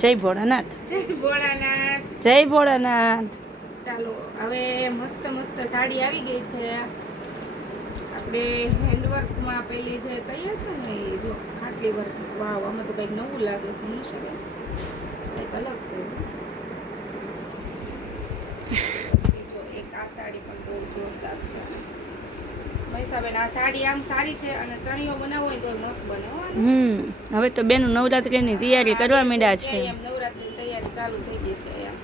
જય ભોળાનાથ. જય ભોળાનાથ. જય ભોળાનાથ. ચાલો હવે મસ્ત મસ્ત સાડી આવી ગઈ છે. આપણે હેન્ડવર્કમાં પેલી જે કહીએ છે ને એ જો ખાટલી વર્ક. વાવ, આમાં તો કંઈક નવું લાગે છે. મનીષાબેન કંઈક અલગ છે. પછી જો એક આ સાડી પણ બહુ જોરદાર છે. મનીષાબેન આ સાડી આમ સારી છે અને ચણિયો બનાવવો હોય તો મસ્ત બને હો. હવે તો બેનું નવરાત્રીની તૈયારી કરવા માંડ્યા છે. એમ નવરાત્રીની તૈયારી ચાલુ થઈ ગઈ છે એમ.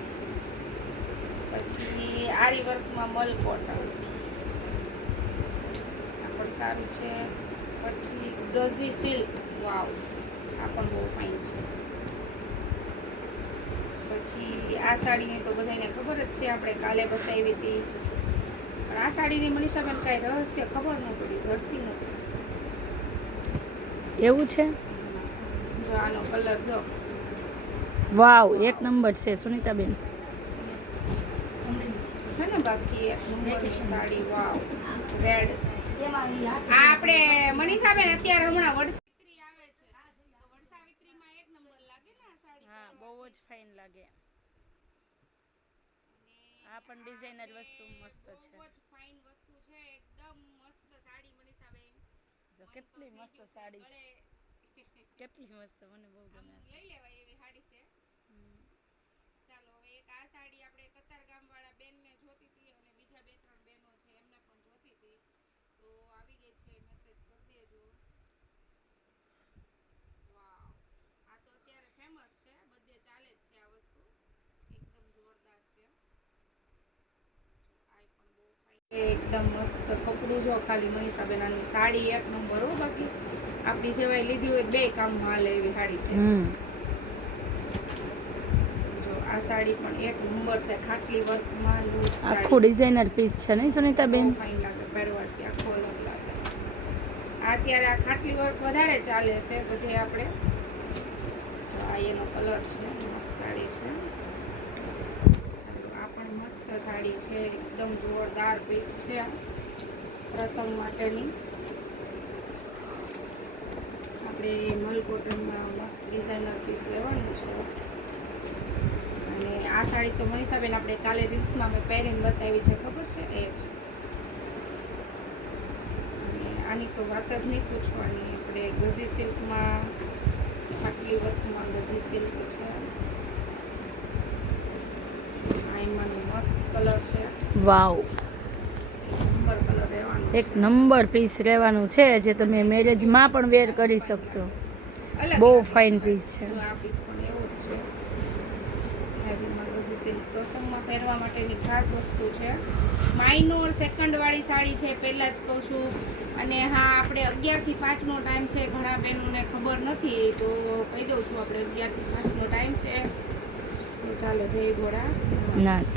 પછી આરી વર્કમાં મલ કોટન આ પણ સારું છે. પછી ગઝી સિલ્ક, વાવ આ પણ બહુ ફાઇન છે. પછી આ સાડીની તો બધાને ખબર જ છે, આપણે કાલે બતાવી હતી. પણ આ સાડીની મનીષાબેન કાંઈ રહસ્ય ખબર ન પડી, ઝડતી નથી. એવું છે? જો આનો કલર જો, વાવ એક નંબર છે સુનીતાબેન. છે ને બાકી એક નંબરની સાડી, વાવ રેડ. આ આપણે મનીષાબેન અત્યારે હમણાં વડસાવિત્રી આવે છે, તો વડસાવિત્રીમાં એક નંબર લાગે ને આ સાડી. હા, બહુ જ ફાઇન લાગે. આ પણ ડિઝાઇનર વસ્તુ મસ્ત છે. બહુ જ ફાઇન વસ્તુ છે, એકદમ મસ્ત સાડી મનીષાબેન. જો કેટલી મસ્ત સાડી છે. કેટલી મસ્ત, મને બહુ ગમે છે. લઈ લેવાય એવી સાડી છે. ચાલો હવે એક આ સાડી આપણે કતારગામ વાળા બેનને જોતી હતી અને બીજા 2-3 બેનો છે એમને પણ જોતી હતી, તો આવી ગઈ છે, મેસેજ કરી દેજો. વાવ, આ તો અત્યારે ફેમસ છે, બધે ચાલે જ છે આ વસ્તુ, એકદમ જોરદાર છે. આ પણ બહુ ફાઇન, એકદમ મસ્ત કપડું જો ખાલી મનીષાબેન. આની સાડી એક નંબર હો. બાકી આપણી જેવાય લીધી હોય બે કામમાં હાલે એવી સાડી છે. આ સાડી પણ એક નંબર છે, ખાટલી વર્કમાં લૂઝ સાડી. આખું ડિઝાઇનર પીસ છે નહીં સુનીતાબેન? ફાઇન લાગે, પહેરવાથી આખો અલગ લાગે. અત્યારે આ ખાટલી વર્ક વધારે ચાલે છે બધે. આપણે આ એનો કલર છે, મસ્ત સાડી છે. ચાલો આ પણ મસ્ત સાડી છે, એકદમ જોરદાર પીસ છે પ્રસંગ માટેની. આપણે મલ કોટનમાં મસ્ત ડિઝાઇનર પીસ લેવાનું છે. અને આ સાડી તો મનીષાબેન આપણે કાલે રીલ્સમાં મેં પહેરીને બતાવી છે, ખબર છે એ જ. અને આની તો વાત જ નહીં પૂછવાની. આપણે ગઝી સિલ્કમાં, ખાટલી વર્કમાં ગઝી સિલ્ક છે. આ એમાંનો મસ્ત કલર છે. વાવ, નંબર કલર રહેવાનો, એક નંબર પીસ રહેવાનું છે, જે તમે મેરેજમાં પણ વેર કરી શકશો. બહુ ફાઇન પીસ છે. આ પીસ પણ એવો જ છે. પ્રસંગમાં પહેરવા માટેની ખાસ વસ્તુ છે. માઇનોર સેકન્ડ વાળી સાડી છે, પહેલા જ કહું છું. અને હા, આપણે 11 થી 5 નો ટાઈમ છે. ઘણા બહેનોને ખબર નથી, તો કહી દઉં છું, આપણે 11 થી 5 નો ટાઈમ છે. તો ચાલો, જય ભોળાનાથ.